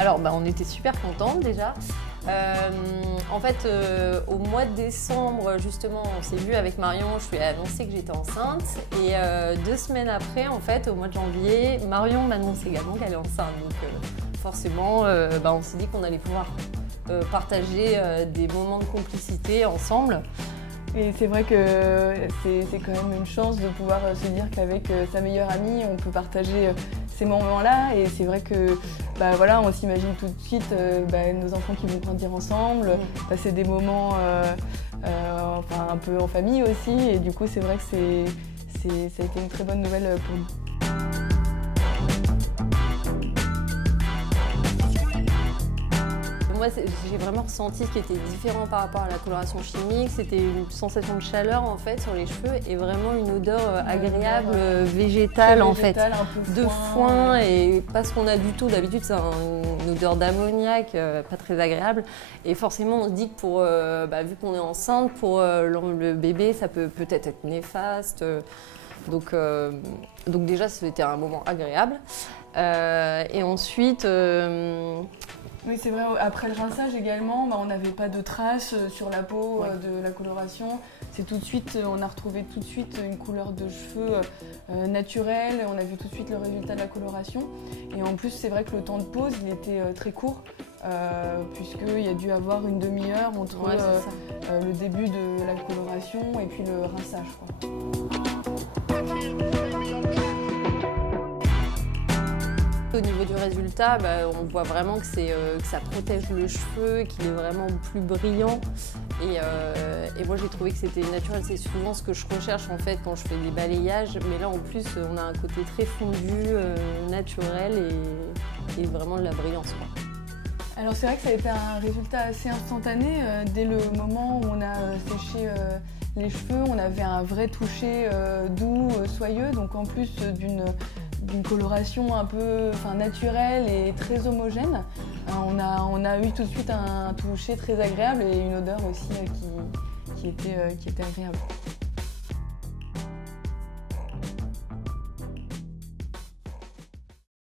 Alors, on était super contentes déjà. En fait, au mois de décembre, justement, on s'est vu avec Marion, je lui ai annoncé que j'étais enceinte. Et 2 semaines après, en fait, au mois de janvier, Marion m'annonce également qu'elle est enceinte. Donc forcément, on s'est dit qu'on allait pouvoir partager des moments de complicité ensemble. Et c'est vrai que c'est quand même une chance de pouvoir se dire qu'avec sa meilleure amie, on peut partager ces moments-là. Et c'est vrai que voilà, on s'imagine tout de suite nos enfants qui vont grandir ensemble, passer des moments un peu en famille aussi. Et du coup, c'est vrai que ça a été une très bonne nouvelle pour nous. Moi, j'ai vraiment ressenti ce qui était différent par rapport à la coloration chimique. C'était une sensation de chaleur en fait sur les cheveux et vraiment une odeur agréable, végétale en fait, de foin et pas ce qu'on a du tout. D'habitude, c'est une odeur d'ammoniac, pas très agréable. Et forcément, on se dit que pour, vu qu'on est enceinte, pour le bébé, ça peut peut-être être néfaste. Donc déjà, c'était un moment agréable. Et ensuite. Oui, c'est vrai, après le rinçage également, on n'avait pas de traces sur la peau de la coloration. C'est tout de suite, on a retrouvé tout de suite une couleur de cheveux naturelle, on a vu tout de suite le résultat de la coloration. Et en plus, c'est vrai que le temps de pause, il était très court, puisqu'il y a dû avoir une demi-heure entre le début de la coloration et puis le rinçage, quoi. Au niveau du résultat, on voit vraiment que ça protège le cheveu, qu'il est vraiment plus brillant. Et moi j'ai trouvé que c'était naturel. C'est souvent ce que je recherche en fait quand je fais des balayages. Mais là en plus on a un côté très fondu, naturel et vraiment de la brillance, quoi. Alors c'est vrai que ça a été un résultat assez instantané. Dès le moment où on a séché les cheveux, on avait un vrai toucher doux, soyeux. Donc en plus d'une coloration un peu naturelle et très homogène, on a eu tout de suite un toucher très agréable et une odeur aussi qui était agréable.